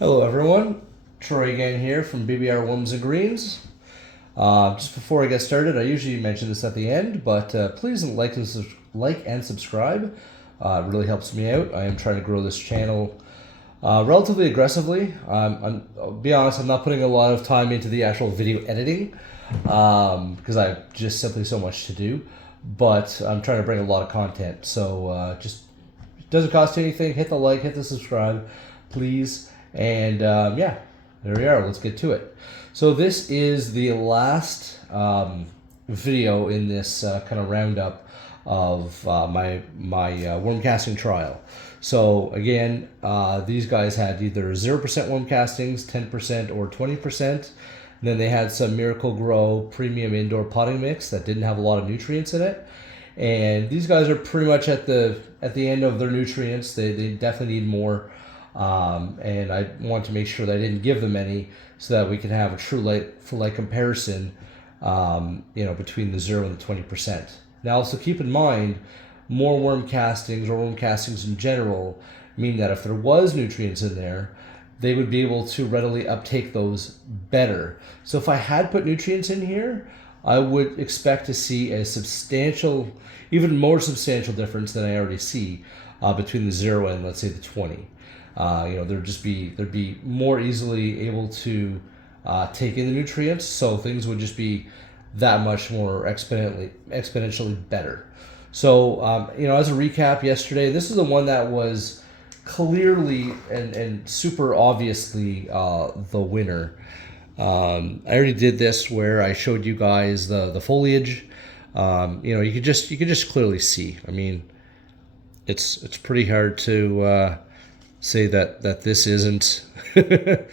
Hello everyone, Troy again here from BPR Worms Greens. Just before I get started, I usually mention this at the end, but please like and subscribe. It really helps me out. I am trying to grow this channel relatively aggressively. I'll be honest, I'm not putting a lot of time into the actual video editing because I have just simply so much to do, but I'm trying to bring a lot of content. So just it doesn't cost you anything. Hit the like, hit the subscribe, please. And yeah, there we are. Let's get to it. So this is the last video in this kind of roundup of my worm casting trial. So again, these guys had either 0% worm castings, 10%, or 20%. Then they had some Miracle Grow premium indoor potting mix that didn't have a lot of nutrients in it. And these guys are pretty much at the end of their nutrients. They definitely need more. And I want to make sure that I didn't give them any so that we can have a true like comparison, between the 0 and the 20%. Now also keep in mind, more worm castings or worm castings in general mean that if there was nutrients in there, they would be able to readily uptake those better. So if I had put nutrients in here, I would expect to see a substantial, even more substantial difference than I already see between the 0 and let's say the 20. They'd be more easily able to take in the nutrients, so things would just be that much more exponentially better. So, as a recap, yesterday, this is the one that was clearly and super obviously the winner. I already did this where I showed you guys the foliage. You could just clearly see. I mean, it's pretty hard to say that this isn't, that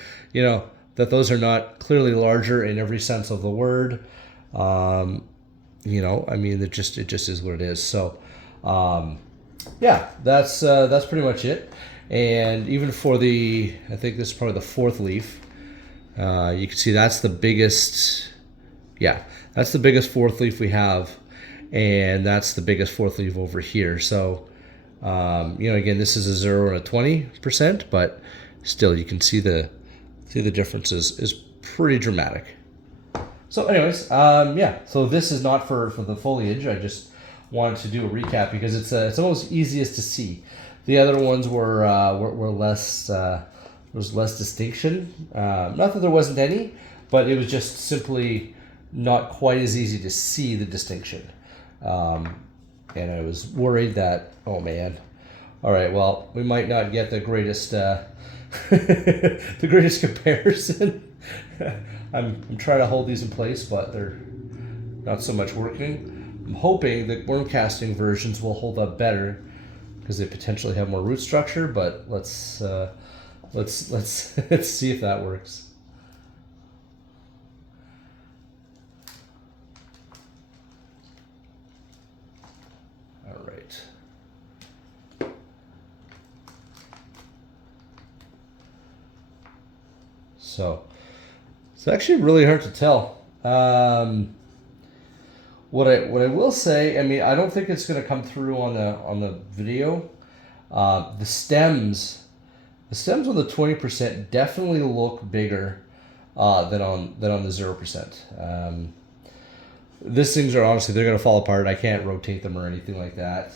those are not clearly larger in every sense of the word. It just is what it is. So, yeah, that's pretty much it. And even for I think this is probably the fourth leaf. You can see that's the biggest. Yeah, that's the biggest fourth leaf we have, and that's the biggest fourth leaf over here. So. Again, this is a 0 and a 20%, but still, you can see the differences is pretty dramatic. So, anyways, So this is not for the foliage. I just wanted to do a recap because it's almost easiest to see. The other ones were less. There was less distinction. Not that there wasn't any, but it was just simply not quite as easy to see the distinction. And I was worried that, oh man, all right, well, we might not get the greatest the greatest comparison. I'm trying to hold these in place, but they're not so much working. I'm hoping that worm casting versions will hold up better because they potentially have more root structure. But let's see if that works. All right. So it's actually really hard to tell. What I will say, I mean, I don't think it's going to come through on the video. The stems on the 20% definitely look bigger than on the 0%. These things are honestly, they're going to fall apart. I can't rotate them or anything like that.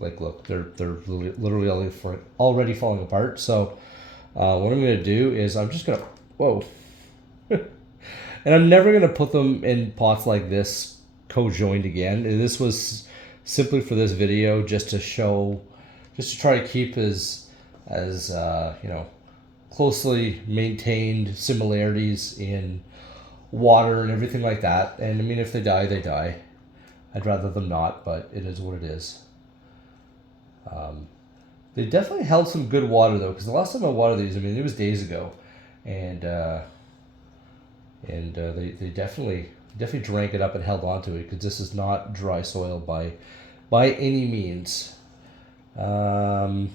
Look, they're literally already falling apart. So what I'm going to do is I'm just going to, whoa. And I'm never going to put them in pots like this co-joined again. And this was simply for this video just to try to keep as closely maintained similarities in water and everything like that. And I mean, if they die, they die. I'd rather them not, but it is what it is. They definitely held some good water though, because the last time I watered these, I mean, it was days ago, and they definitely drank it up and held on to it, because this is not dry soil by any means. So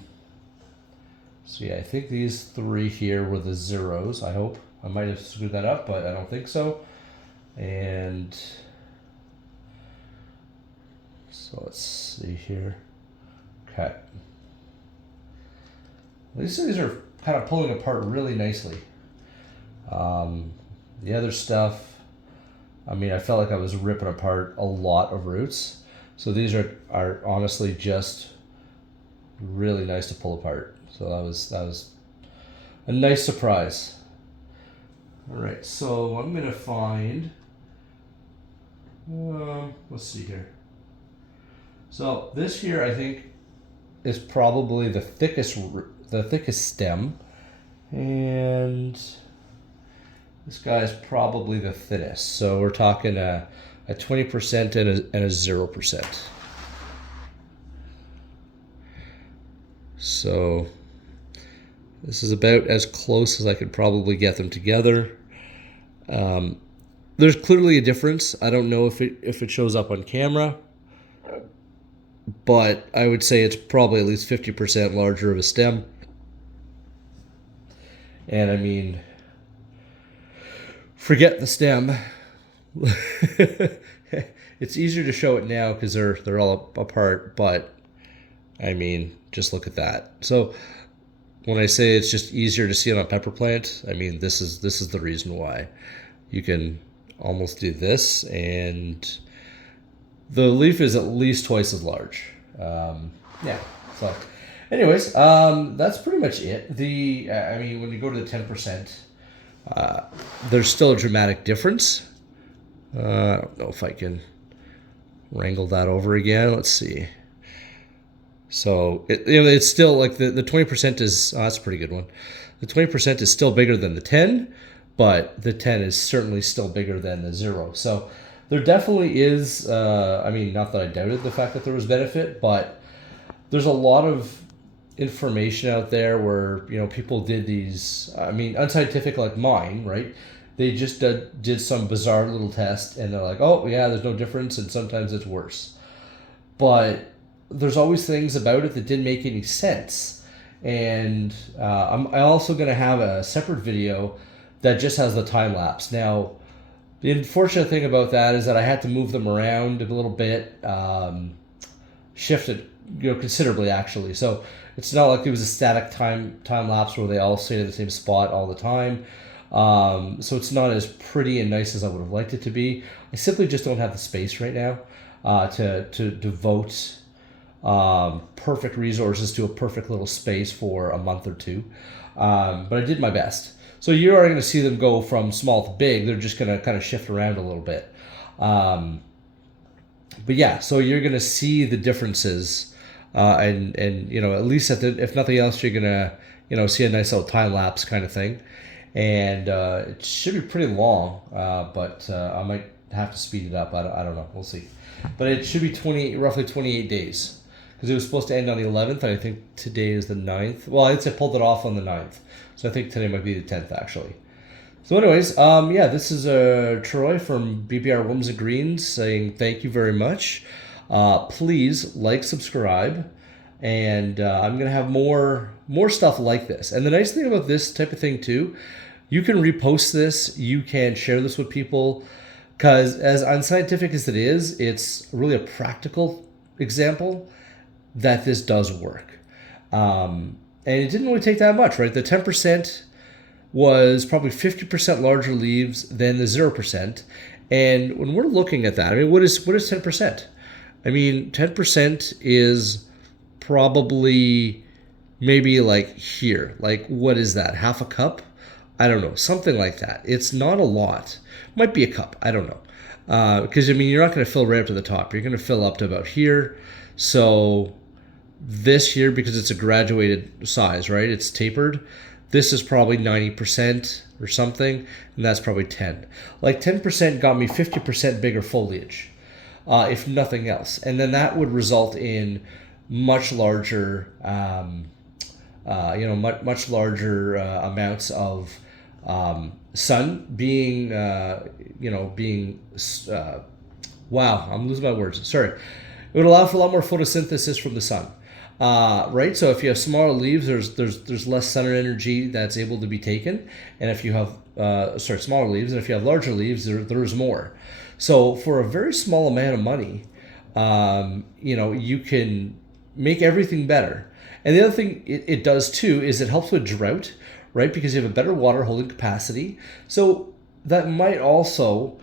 yeah, I think these three here were the zeros. I hope. I might have screwed that up, but I don't think so. And so let's see here. Okay. These are kind of pulling apart really nicely. The other stuff, I mean, I felt like I was ripping apart a lot of roots. So these are honestly just really nice to pull apart. So that was a nice surprise. All right, so I'm gonna find. Let's see here. So this here, I think, is probably the thickest stem, and this guy is probably the thinnest. So we're talking a 20% and a 0%. So this is about as close as I could probably get them together. There's clearly a difference. I don't know if it shows up on camera, but I would say it's probably at least 50% larger of a stem. And I mean, forget the stem. It's easier to show it now because they're all apart, but I mean, just look at that. So when I say it's just easier to see it on a pepper plant, I mean this is the reason why. You can almost do this, and the leaf is at least twice as large. Yeah. So, anyways, that's pretty much it. I mean, when you go to the 10%, there's still a dramatic difference. I don't know if I can wrangle that over again. Let's see. So it's still like the 20% is, that's a pretty good one. The 20% is still bigger than the 10, but the 10 is certainly still bigger than the 0. So there definitely is, I mean, not that I doubted the fact that there was benefit, but there's a lot of information out there where, you know, people did these, I mean, unscientific like mine, right? They just did some bizarre little test, and they're like, oh yeah, there's no difference, and sometimes it's worse. But there's always things about it that didn't make any sense. And I'm also going to have a separate video that just has the time lapse. Now, the unfortunate thing about that is that I had to move them around a little bit, shift it, you know, considerably actually. So it's not like it was a static time lapse where they all stayed at the same spot all the time. So it's not as pretty and nice as I would have liked it to be. I simply just don't have the space right now to devote perfect resources to a perfect little space for a month or two. But I did my best. So you are going to see them go from small to big. They're just going to kind of shift around a little bit. But yeah, so you're going to see the differences, and you know, at least if nothing else, you're going to, you know, see a nice little time lapse kind of thing. And it should be pretty long, but I might have to speed it up. I don't know. We'll see. But it should be roughly 28 days. Because it was supposed to end on the 11th, and I think today is the 9th. Well, I pulled it off on the 9th. So I think today might be the 10th, actually. So anyways, yeah, this is Troy from BPR Worms Greens saying thank you very much. Please like, subscribe, and I'm going to have more stuff like this. And the nice thing about this type of thing, too, you can repost this. You can share this with people. Because as unscientific as it is, it's really a practical example that this does work. And it didn't really take that much, right? The 10% was probably 50% larger leaves than the 0%. And when we're looking at that, I mean, what is 10%? I mean, 10% is probably maybe like here. Like, what is that? Half a cup? I don't know. Something like that. It's not a lot. Might be a cup. I don't know. Because, I mean, you're not going to fill right up to the top. You're going to fill up to about here. So this here, because it's a graduated size, right? It's tapered. This is probably 90% or something, and that's probably 10. Like 10% got me 50% bigger foliage, if nothing else. And then that would result in much larger, much larger amounts of sun being, wow, I'm losing my words. Sorry. It would allow for a lot more photosynthesis from the sun. Right, so if you have smaller leaves, there's less sun energy that's able to be taken, and if you have smaller leaves, and if you have larger leaves, there's more. So for a very small amount of money, you can make everything better. And the other thing it does too is it helps with drought, right? Because you have a better water holding capacity. So that might also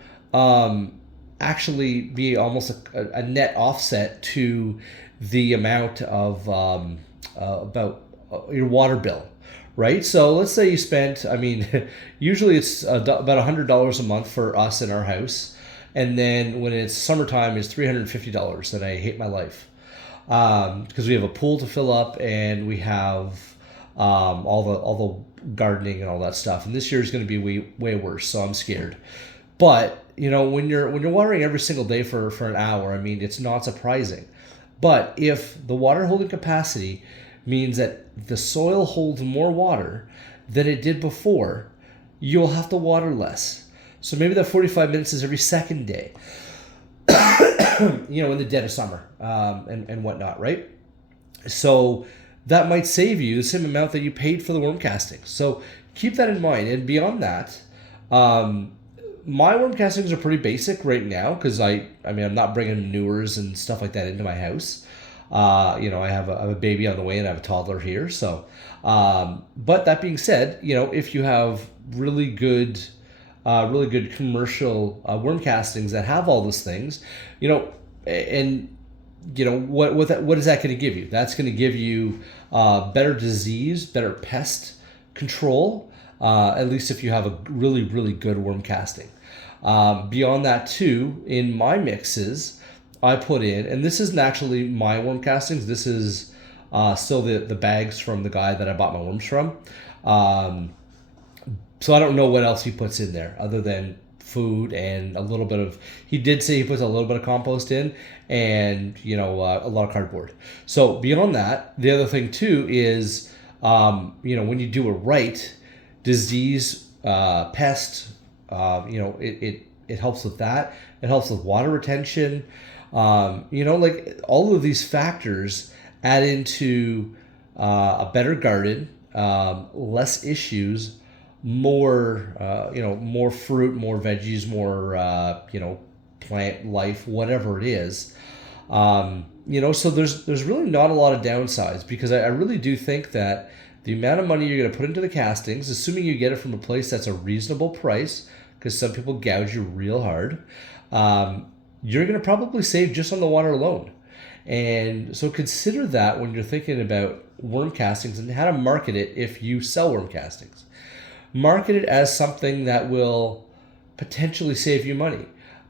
actually be almost a net offset to the amount of about your water bill, right? So let's say you spent, I mean, usually it's about $100 a month for us in our house. And then when it's summertime, it's $350, and I hate my life. Because we have a pool to fill up and we have all the gardening and all that stuff. And this year is going to be way worse, so I'm scared. But when you're watering every single day for an hour, I mean, it's not surprising. But if the water holding capacity means that the soil holds more water than it did before, you'll have to water less. So maybe that 45 minutes is every second day. In the dead of summer and whatnot, right? So that might save you the same amount that you paid for the worm castings. So keep that in mind. And beyond that, my worm castings are pretty basic right now because I'm not bringing manures and stuff like that into my house. I have a baby on the way and I have a toddler here. So, but that being said, if you have really good commercial worm castings that have all those things, what is that going to give you? That's going to give you better disease, better pest control, at least if you have a really, really good worm casting. Beyond that too, in my mixes, I put in, and this isn't actually my worm castings, this is still the bags from the guy that I bought my worms from. So I don't know what else he puts in there other than food and a little bit of, he did say he puts a little bit of compost in and, a lot of cardboard. So beyond that, the other thing too is, when you do it right, disease, pest, it helps with that. It helps with water retention. Like all of these factors add into a better garden, less issues, more fruit, more veggies, more plant life, whatever it is. So there's really not a lot of downsides because I really do think that the amount of money you're going to put into the castings, assuming you get it from a place that's a reasonable price, because some people gouge you real hard, you're going to probably save just on the water alone. And so consider that when you're thinking about worm castings and how to market it if you sell worm castings. Market it as something that will potentially save you money.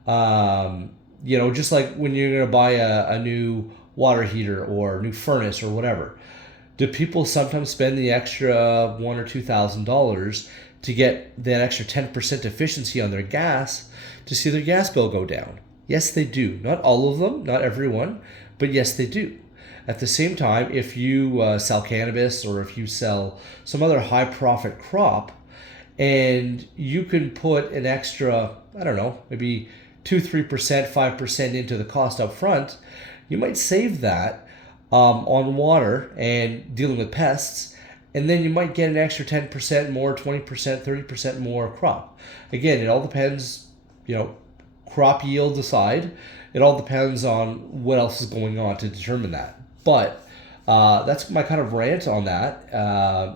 Just like when you're going to buy a new water heater or new furnace or whatever. Do people sometimes spend the extra $1,000 or $2,000 to get that extra 10% efficiency on their gas to see their gas bill go down? Yes, they do. Not all of them, not everyone, but yes, they do. At the same time, if you sell cannabis or if you sell some other high profit crop and you can put an extra, I don't know, maybe 2-3%, 5% into the cost up front, you might save that on water and dealing with pests, and then you might get an extra 10% more, 20%, 30% more crop. Again, it all depends, crop yield aside, it all depends on what else is going on to determine that. But that's my kind of rant on that.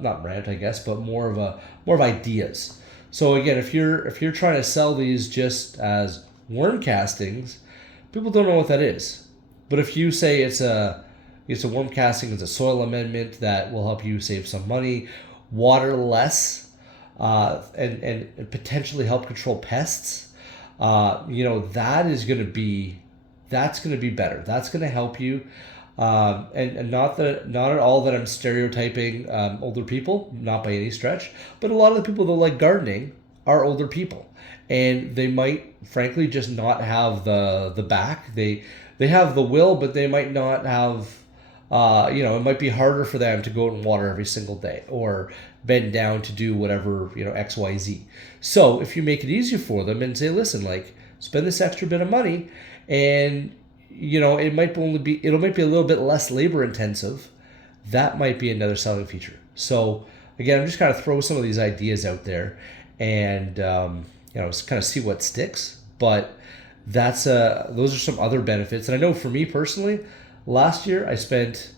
Not rant, I guess, but more of ideas. So again, if you're trying to sell these just as worm castings, people don't know what that is. But if you say it's a worm casting, it's a soil amendment that will help you save some money, water less, and potentially help control pests, that's going to be better. That's going to help you. And not at all that I'm stereotyping older people, not by any stretch, but a lot of the people that like gardening are older people, and they might frankly just not have the back. They have the will, but they might not have. It might be harder for them to go out and water every single day or bend down to do whatever, X, Y, Z. So if you make it easier for them and say, listen, like, spend this extra bit of money and, it might be a little bit less labor intensive. That might be another selling feature. So again, I'm just kind of throw some of these ideas out there and, just kind of see what sticks. But those are some other benefits. And I know for me personally, last year I spent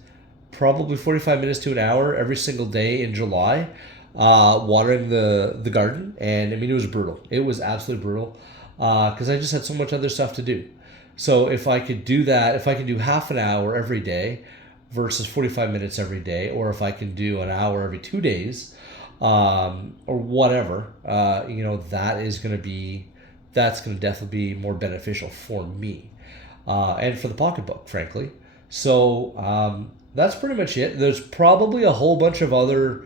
probably 45 minutes to an hour every single day in July, watering the garden. And I mean, it was brutal. It was absolutely brutal because I just had so much other stuff to do. So if I could do that, if I can do half an hour every day versus 45 minutes every day, or if I can do an hour every 2 days, or whatever, that is going to be, that's going to definitely be more beneficial for me and for the pocketbook, frankly. So that's pretty much it. There's probably a whole bunch of other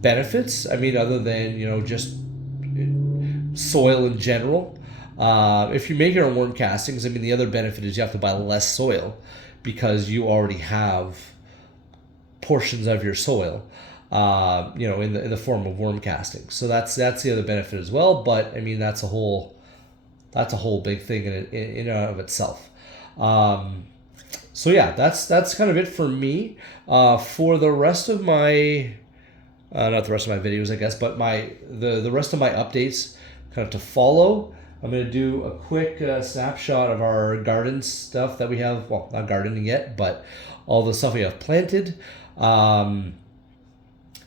benefits. I mean, other than, just soil in general. If you make your own worm castings, I mean, the other benefit is you have to buy less soil because you already have portions of your soil, in the form of worm castings. So that's the other benefit as well. But I mean, that's a whole big thing in and of itself. So yeah, that's kind of it for me. For the rest of my, not the rest of my videos, I guess, but the rest of my updates kind of to follow. I'm going to do a quick snapshot of our garden stuff that we have. Well, not gardening yet, but all the stuff we have planted. Man,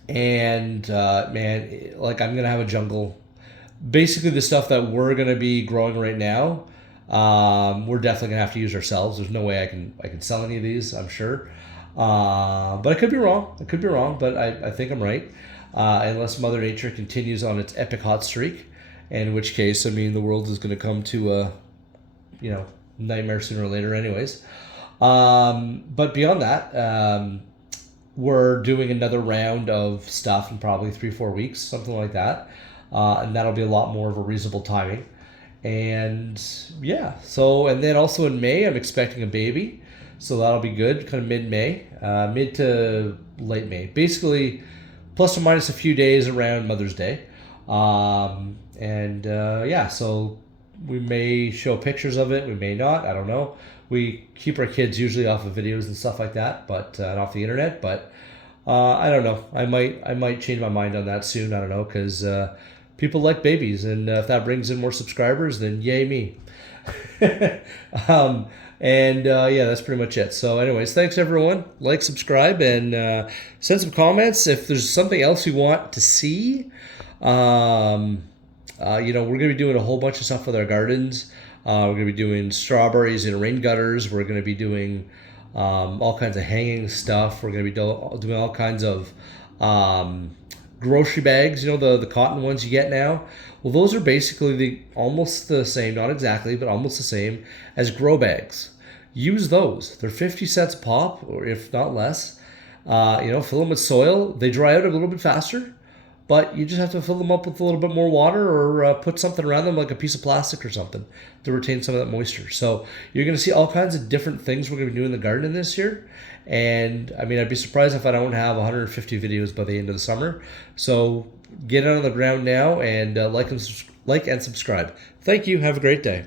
like I'm going to have a jungle. Basically, the stuff that we're going to be growing right now, we're definitely going to have to use ourselves. There's no way I can sell any of these, I'm sure. But I could be wrong. But I think I'm right. Unless Mother Nature continues on its epic hot streak. In which case, I mean, the world is going to come to a, nightmare sooner or later anyways. But beyond that, we're doing another round of stuff in probably 3-4 weeks, something like that. And that'll be a lot more of a reasonable timing. And yeah, and then also in May, I'm expecting a baby. So that'll be good, kind of mid-May, mid to late May. Basically, plus or minus a few days around Mother's Day. So we may show pictures of it, we may not, I don't know. We keep our kids usually off of videos and stuff like that, but and off the internet, but I don't know. I might change my mind on that soon, I don't know, because people like babies, and if that brings in more subscribers, then yay me. That's pretty much it. So anyways, thanks everyone. Like, subscribe, and send some comments if there's something else you want to see. We're going to be doing a whole bunch of stuff with our gardens. We're going to be doing strawberries in rain gutters. We're going to be doing all kinds of hanging stuff. We're going to be doing all kinds of grocery bags, the cotton ones you get now. Well, those are basically almost the same, not exactly, but almost the same as grow bags. Use those. They're 50 cents a pop, or if not less. Fill them with soil. They dry out a little bit faster. But you just have to fill them up with a little bit more water, or put something around them like a piece of plastic or something to retain some of that moisture. So you're going to see all kinds of different things we're going to be doing in the garden this year. And I mean, I'd be surprised if I don't have 150 videos by the end of the summer. So get it on the ground now, and like and subscribe. Thank you. Have a great day.